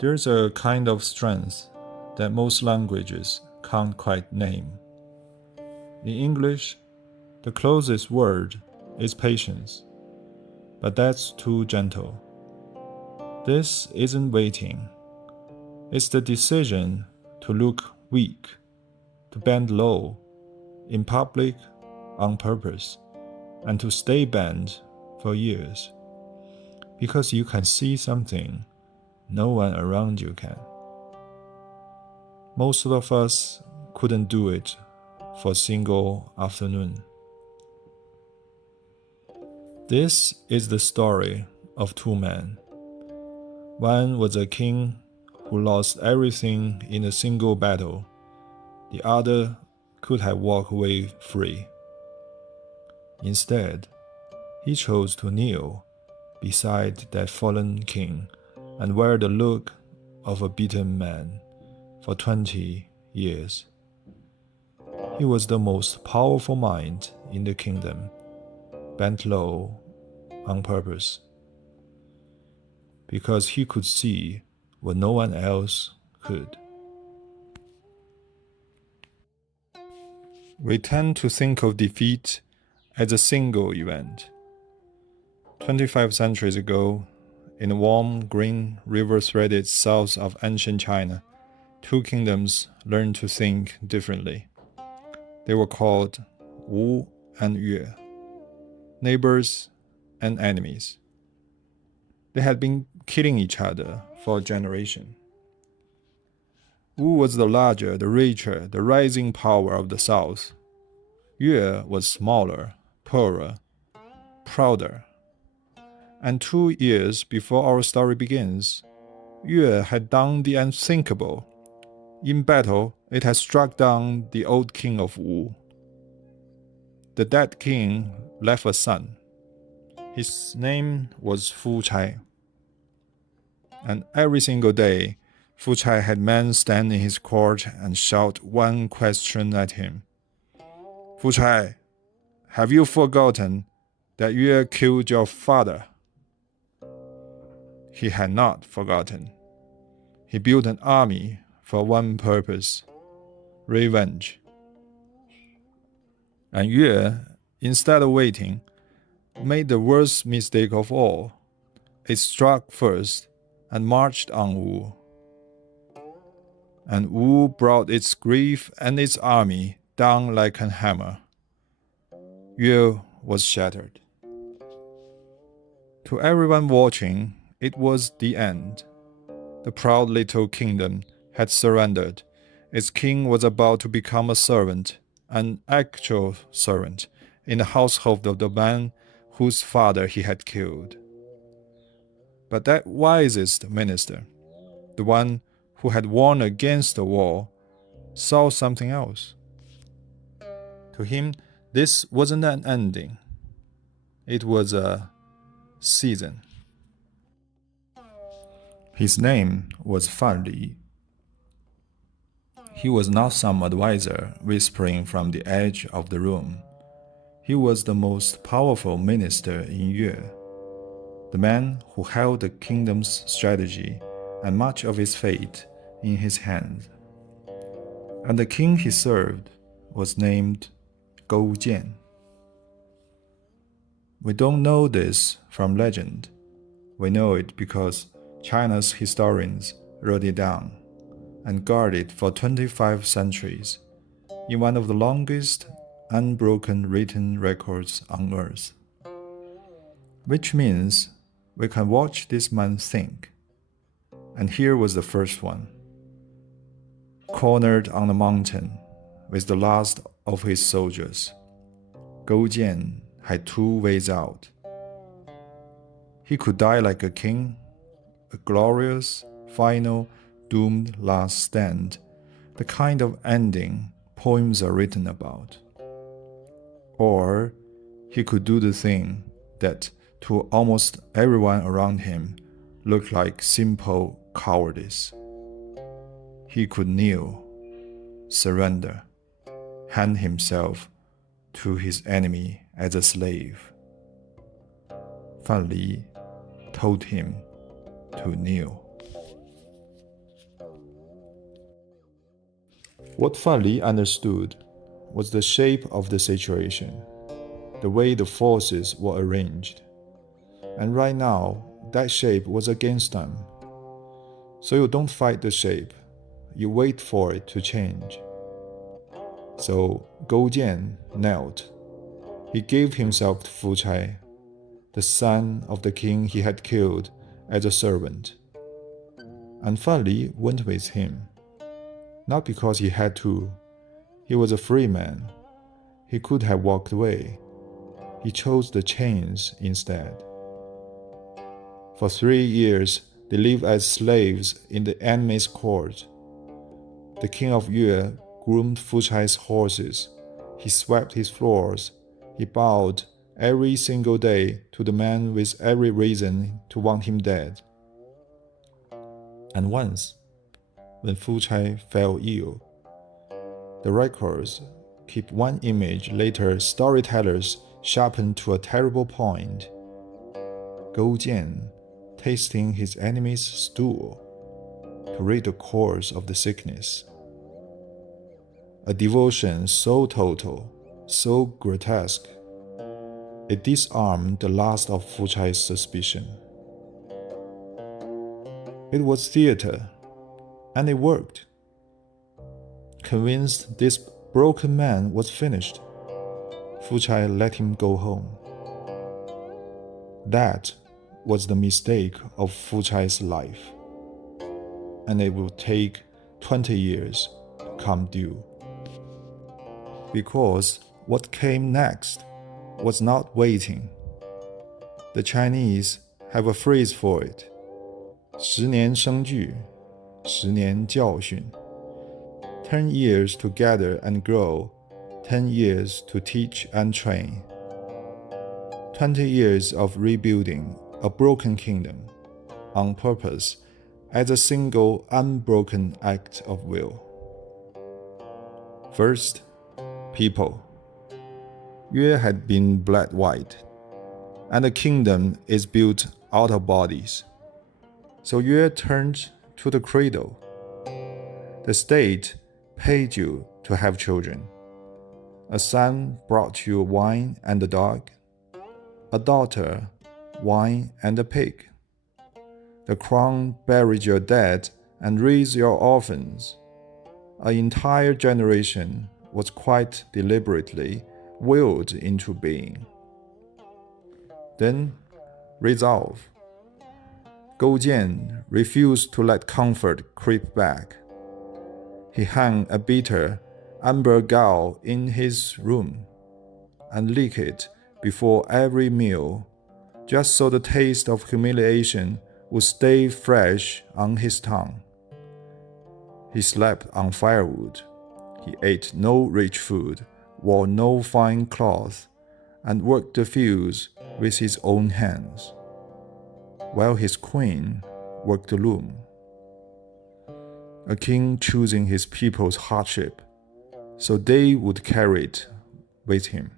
There's a kind of strength that most languages can't quite name. In English, the closest word is patience, but that's too gentle. This isn't waiting. It's the decision to look weak, to bend low, in public, on purpose, and to stay bent for years, because you can see something no one around you can. Most of us couldn't do it for a single afternoon. This is the story of two men. One was a king who lost everything in a single battle. The other could have walked away free. Instead, he chose to kneel beside that fallen king and wear the look of a beaten man for 20 years. He was the most powerful mind in the kingdom, bent low on purpose, because he could see what no one else could. We tend to think of defeat as a single event. 25 centuries ago, in the warm green river-threaded south of ancient China, two kingdoms learned to think differently. They were called Wu and Yue, neighbors and enemies. They had been killing each other for a generation. Wu was the larger, the richer, the rising power of the south. Yue was smaller, poorer, prouder. And 2 years before our story begins, Yue had done the unthinkable. In battle, it had struck down the old king of Wu. The dead king left a son. His name was Fu Chai. And every single day, Fu Chai had men stand in his court and shout one question at him. Fu Chai, have you forgotten that Yue killed your father? He had not forgotten. He built an army for one purpose: revenge. And Yue, instead of waiting, made the worst mistake of all. It struck first and marched on Wu. And Wu brought its grief and its army down like a hammer. Yue was shattered. To everyone watching, it was the end. The proud little kingdom had surrendered. Its king was about to become a servant, an actual servant, in the household of the man whose father he had killed. But that wisest minister, the one who had warned against the war, saw something else. To him, this wasn't an ending. It was a season. His name was Fan Li. He was not some advisor whispering from the edge of the room. He was the most powerful minister in Yue, the man who held the kingdom's strategy and much of its fate in his hands. And the king he served was named Goujian. We don't know this from legend. We know it because China's historians wrote it down and guarded it for 25 centuries in one of the longest unbroken written records on Earth. Which means we can watch this man think. And here was the first one. Cornered on a mountain with the last of his soldiers, Goujian had two ways out. He could die like a king, a glorious, final, doomed last stand, the kind of ending poems are written about. Or he could do the thing that, to almost everyone around him, looked like simple cowardice. He could kneel, surrender, hand himself to his enemy as a slave. Fan Li told him to kneel. What Fan Li understood was the shape of the situation, the way the forces were arranged. And right now, that shape was against them. So you don't fight the shape, you wait for it to change. So Goujian knelt. He gave himself to Fu Chai, the son of the king he had killed, as a servant. And Fan Li went with him, not because he had to. He was a free man. He could have walked away. He chose the chains instead. For 3 years, they lived as slaves in the enemy's court. The king of Yue groomed Fu Chai's horses. He swept his floors. He bowed every single day to the man with every reason to want him dead. And once, when Fu Chai fell ill, the records keep one image later storytellers sharpened to a terrible point. Goujian tasting his enemy's stool to read the cause of the sickness. A devotion so total, so grotesque, it disarmed the last of Fu Chai's suspicion. It was theater, and it worked. Convinced this broken man was finished, Fu Chai let him go home. That was the mistake of Fu Chai's life, and it will take 20 years to come due. Because what came next was not waiting. The Chinese have a phrase for it: 10年生聚, 10年教训. 10 years to gather and grow, 10 years to teach and train. 20 years of rebuilding a broken kingdom on purpose as a single unbroken act of will. First, people. Yue had been bled white, and the kingdom is built out of bodies. So Yue turned to the cradle. The state paid you to have children. A son brought you wine and a dog. A daughter, wine and a pig. The crown buried your dead and raised your orphans. An entire generation was quite deliberately willed into being. Then, resolve. Goujian refused to let comfort creep back. He hung a bitter amber gall in his room and licked it before every meal, just so the taste of humiliation would stay fresh on his tongue. He slept on firewood. He ate no rich food, wore no fine cloth, and worked the fields with his own hands, while his queen worked the loom. A king choosing his people's hardship, so they would carry it with him.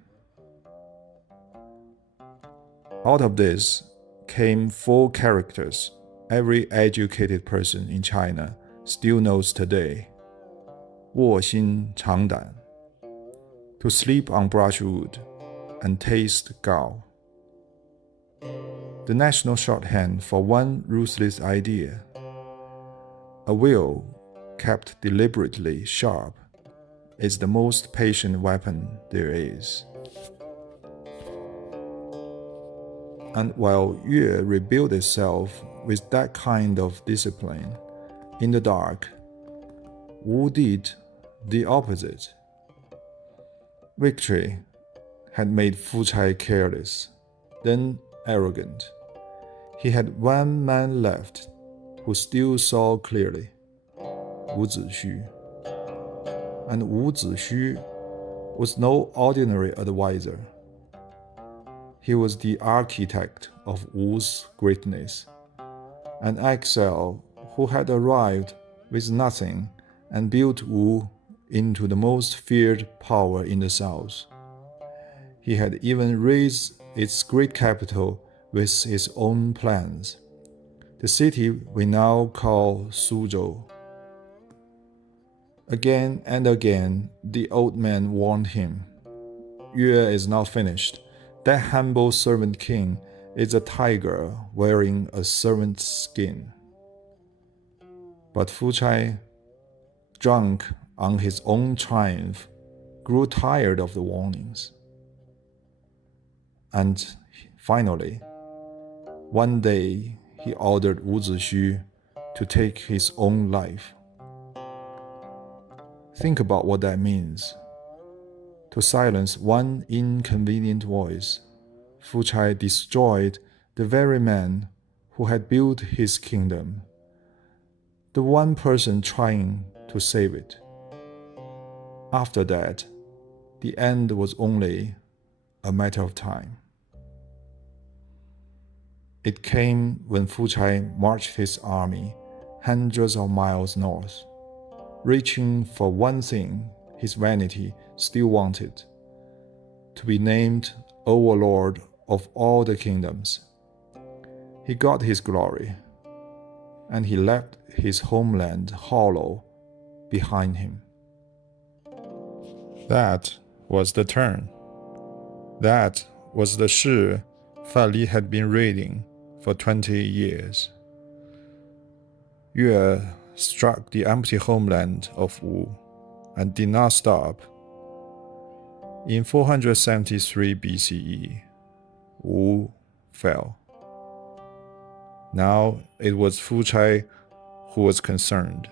Out of this came 4 characters every educated person in China still knows today: 卧薪尝胆, to sleep on brushwood and taste gall. The national shorthand for one ruthless idea. A will kept deliberately sharp is the most patient weapon there is. And while Yue rebuilt itself with that kind of discipline, in the dark, Wu did the opposite. Victory had made Fu Chai careless, then arrogant. He had one man left who still saw clearly: Wu Zixu. And Wu Zixu was no ordinary advisor. He was the architect of Wu's greatness, an exile who had arrived with nothing and built Wu into the most feared power in the south. He had even raised its great capital with his own plans, the city we now call Suzhou. Again and again, the old man warned him, Yue is not finished. That humble servant king is a tiger wearing a servant's skin. But Fu Chai, drunk on his own triumph, grew tired of the warnings. And finally, one day he ordered Wu Zixu to take his own life. Think about what that means. To silence one inconvenient voice, Fu Chai destroyed the very man who had built his kingdom, the one person trying to save it. After that, the end was only a matter of time. It came when Fu Chai marched his army hundreds of miles north, reaching for one thing his vanity still wanted, to be named overlord of all the kingdoms. He got his glory, and he left his homeland hollow behind him. That was the turn. That was the Shi Fan Li had been reading for 20 years. Yue struck the empty homeland of Wu and did not stop. In 473 BCE, Wu fell. Now it was Fu Chai who was concerned.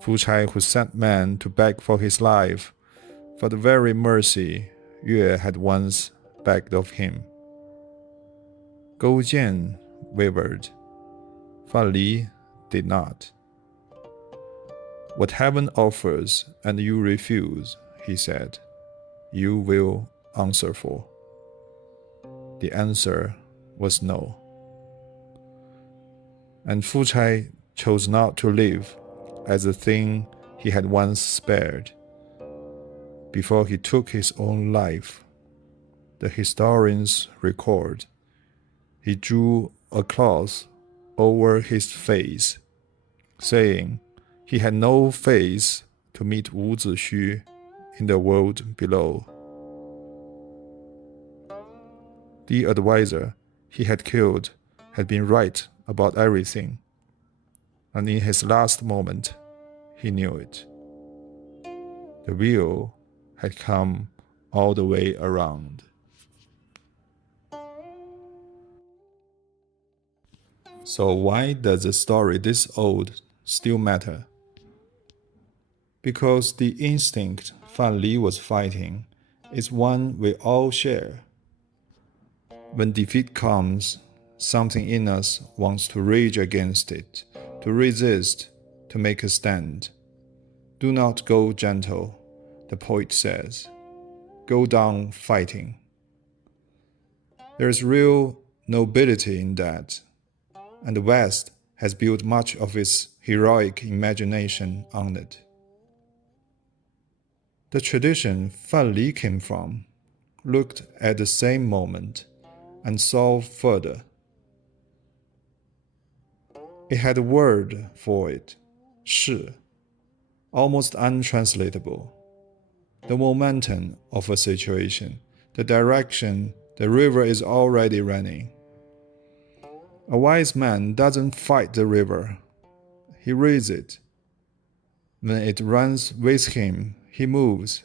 Fu Chai who sent men to beg for his life for the very mercy Yue had once begged of him. Goujian wavered. Fan Li did not. What heaven offers and you refuse, he said, you will answer for. The answer was no. And Fu Chai chose not to live as the thing he had once spared. Before he took his own life, the historians record, he drew a cloth over his face, saying he had no face to meet Wu Zixu in the world below. The advisor he had killed had been right about everything, and in his last moment, he knew it. The wheel had come all the way around. So why does a story this old still matter? Because the instinct Fan Li was fighting is one we all share. When defeat comes, something in us wants to rage against it, to resist, to make a stand. Do not go gentle, the poet says. Go down fighting. There is real nobility in that, and the West has built much of its heroic imagination on it. The tradition Fan Li came from looked at the same moment and saw further. It had a word for it, shi, almost untranslatable. The momentum of a situation, the direction the river is already running. A wise man doesn't fight the river, he reads it. When it runs with him, he moves.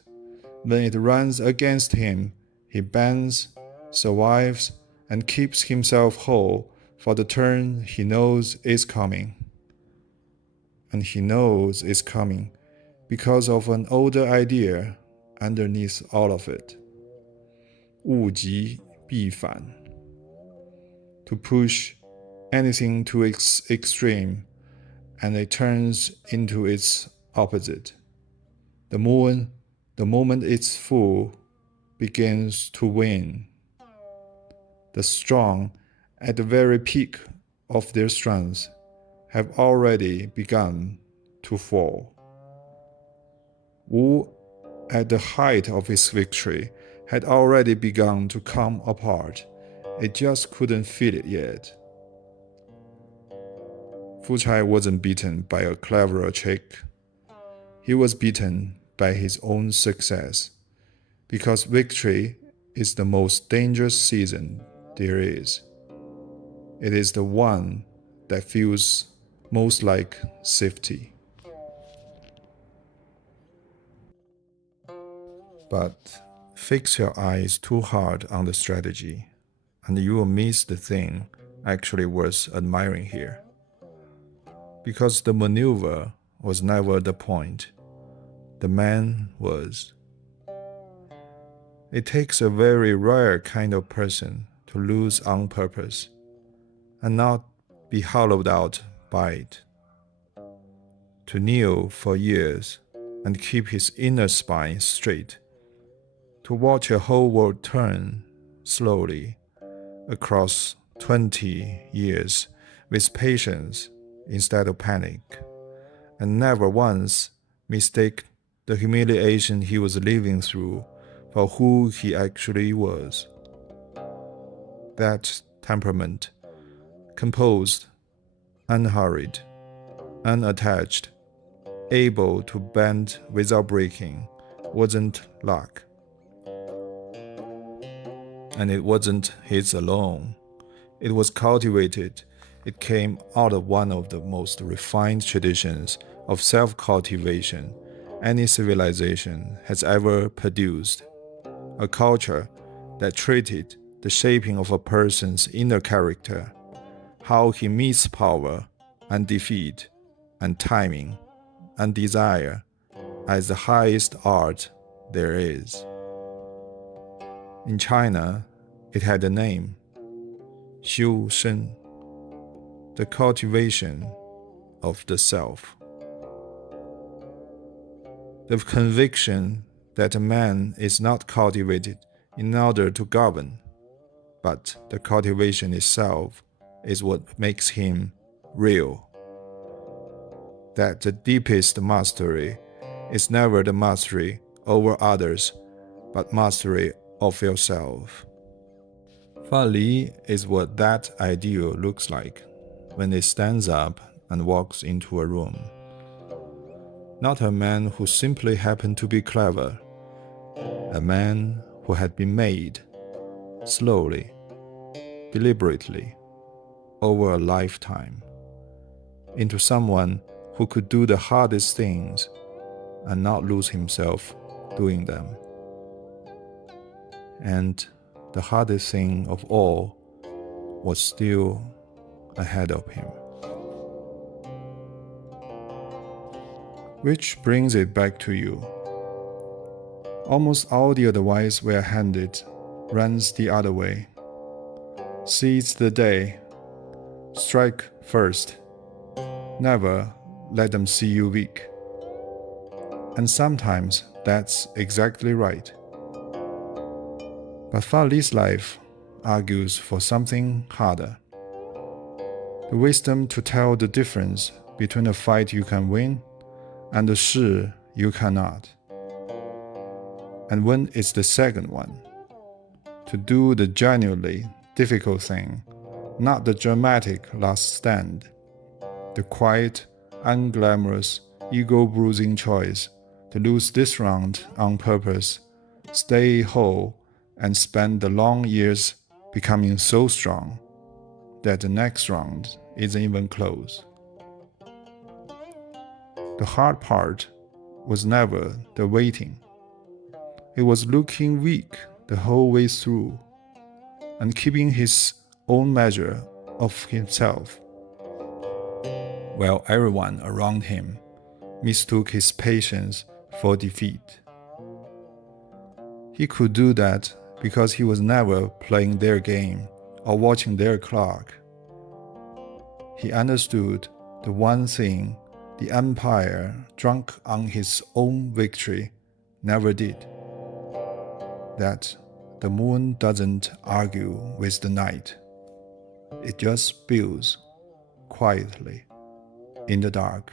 When it runs against him, he bends, survives, and keeps himself whole for the turn he knows is coming. And he knows it's coming because of an older idea underneath all of it. 物极必反. To push anything to its extreme, and it turns into its opposite. The moon, the moment it's full, begins to wane. The strong, at the very peak of their strength, have already begun to fall. Wu, at the height of his victory, had already begun to come apart. It just couldn't feel it yet. Fu Chai wasn't beaten by a cleverer trick. He was beaten by his own success, because victory is the most dangerous season there is. It is the one that feels most like safety. But fix your eyes too hard on the strategy, and you will miss the thing actually worth admiring here. Because the maneuver was never the point, the man was. It takes a very rare kind of person to lose on purpose and not be hollowed out by it. To kneel for years and keep his inner spine straight. To watch a whole world turn slowly across 20 years with patience instead of panic, and never once mistake the humiliation he was living through for who he actually was. That temperament, composed, unhurried, unattached, able to bend without breaking, wasn't luck. And it wasn't his alone. It was cultivated. It came out of one of the most refined traditions of self-cultivation any civilization has ever produced. A culture that treated the shaping of a person's inner character, how he meets power and defeat and timing and desire, as the highest art there is. In China, it had a name, Xiu Shen, the cultivation of the self. The conviction that a man is not cultivated in order to govern, but the cultivation itself is what makes him real. That the deepest mastery is never the mastery over others, but mastery of yourself. Fa Li is what that ideal looks like when it stands up and walks into a room. Not a man who simply happened to be clever, a man who had been made, slowly, deliberately, over a lifetime, into someone who could do the hardest things and not lose himself doing them. And the hardest thing of all was still ahead of him. Which brings it back to you. Almost all the advice we're handed runs the other way. Seize the day. Strike first. Never let them see you weak. And sometimes that's exactly right. But Fa Li's life argues for something harder. The wisdom to tell the difference between a fight you can win and a shi you cannot. And when it's the second one, to do the genuinely difficult thing, not the dramatic last stand, the quiet, unglamorous, ego-bruising choice to lose this round on purpose, stay whole, and spend the long years becoming so strong that the next round isn't even close. The hard part was never the waiting. It was looking weak the whole way through and keeping his own measure of himself, while everyone around him mistook his patience for defeat. He could do that because he was never playing their game or watching their clock. He understood the one thing the empire drunk on his own victory never did, that the moon doesn't argue with the night. It just builds quietly in the dark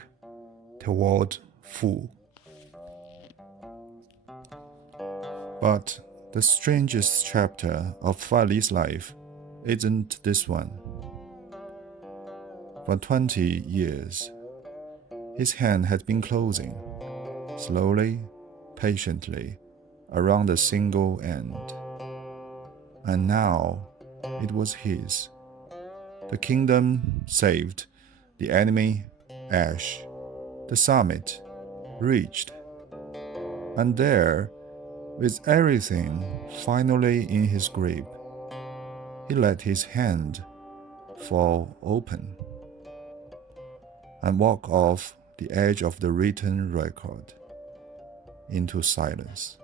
toward Fu. But the strangest chapter of Fa Li's life isn't this one. For 20 years, his hand had been closing, slowly, patiently, around a single end. And now it was his. The kingdom saved, the enemy ash, the summit reached. And there, with everything finally in his grip, he let his hand fall open and walk off the edge of the written record into silence.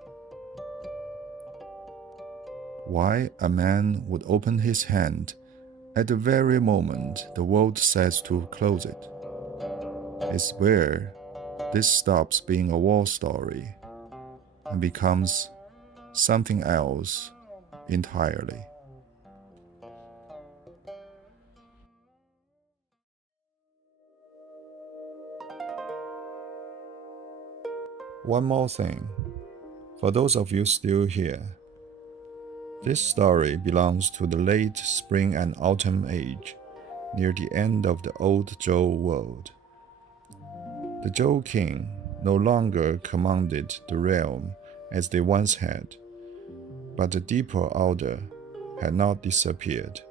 Why a man would open his hand at the very moment the world says to close it is where this stops being a war story and becomes something else entirely. One more thing, for those of you still here, this story belongs to the late spring and autumn age, near the end of the old Zhou world. The Zhou king no longer commanded the realm as they once had, but the deeper order had not disappeared.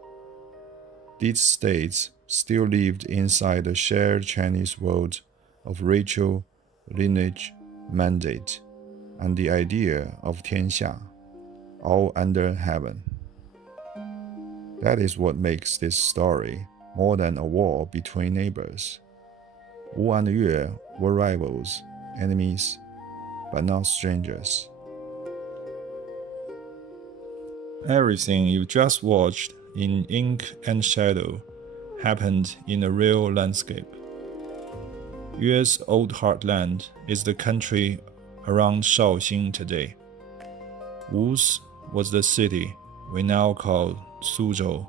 These states still lived inside the shared Chinese world of ritual, lineage, mandate, and the idea of Tianxia, all under heaven. That is what makes this story more than a war between neighbors. Wu and Yue were rivals, enemies, but not strangers. Everything you just watched in ink and shadow happened in a real landscape. Yue's old heartland is the country around Shaoxing today. Wu's was the city we now call Suzhou.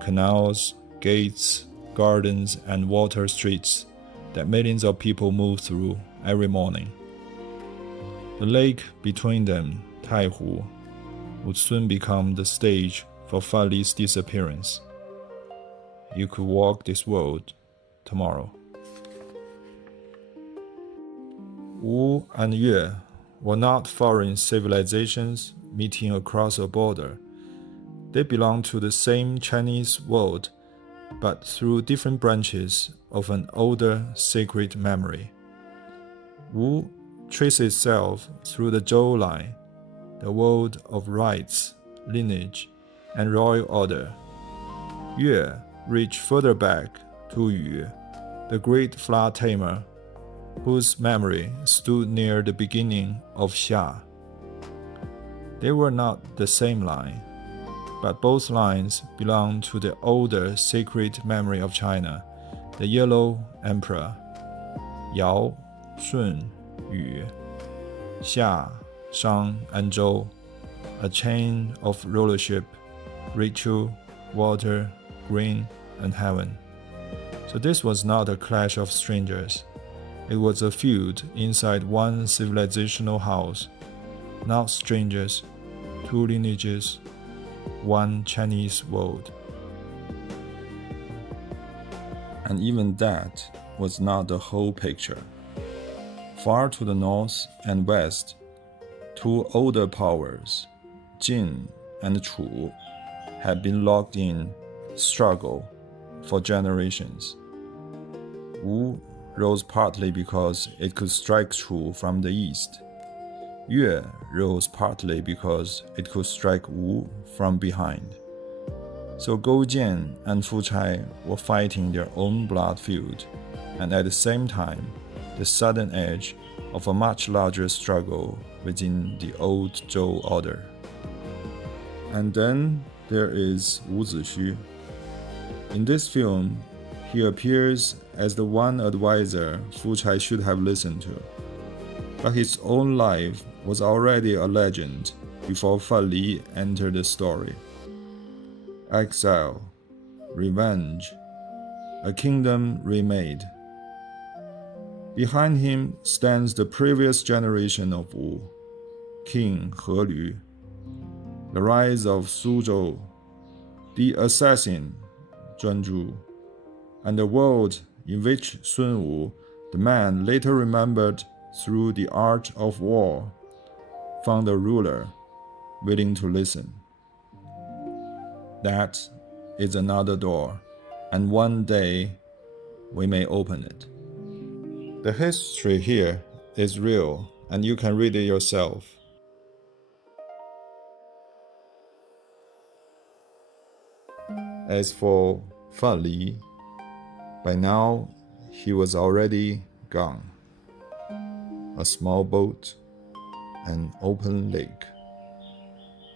Canals, gates, gardens, and water streets that millions of people move through every morning. The lake between them, Taihu, would soon become the stage for Fan Li's disappearance. You could walk this world tomorrow. Wu and Yue were not foreign civilizations meeting across a border. They belonged to the same Chinese world, but through different branches of an older sacred memory. Wu traced itself through the Zhou line, the world of rights, lineage, and royal order. Yue reached further back to Yu, the great flood tamer, whose memory stood near the beginning of Xia. They were not the same line, but both lines belong to the older sacred memory of China, the Yellow Emperor, Yao, Shun, Yu, Xia, Shang, and Zhou, a chain of rulership, ritual, water, green, and heaven. So this was not a clash of strangers. It was a feud inside one civilizational house, not strangers, two lineages, one Chinese world. And even that was not the whole picture. Far to the north and west, two older powers, Jin and Chu, had been locked in struggle for generations. Wu rose partly because it could strike Chu from the east. Yue rose partly because it could strike Wu from behind. So Goujian and Fuchai were fighting their own blood feud, and at the same time, the sudden edge of a much larger struggle within the old Zhou order. And then there is Wu Zixu. In this film, he appears as the one advisor Fuchai should have listened to. But his own life was already a legend before Fan Li entered the story. Exile, revenge, a kingdom remade. Behind him stands the previous generation of Wu, King Helü, the rise of Suzhou, the assassin, Zhuanzhu, and the world in which Sun Wu, the man later remembered through the arch of war, found a ruler willing to listen. That is another door, and one day we may open it. The history here is real, and you can read it yourself. As for Fan Li, by now he was already gone. A small boat, an open lake,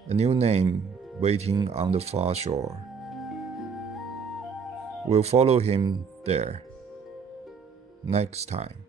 a new name waiting on the far shore. We'll follow him there next time.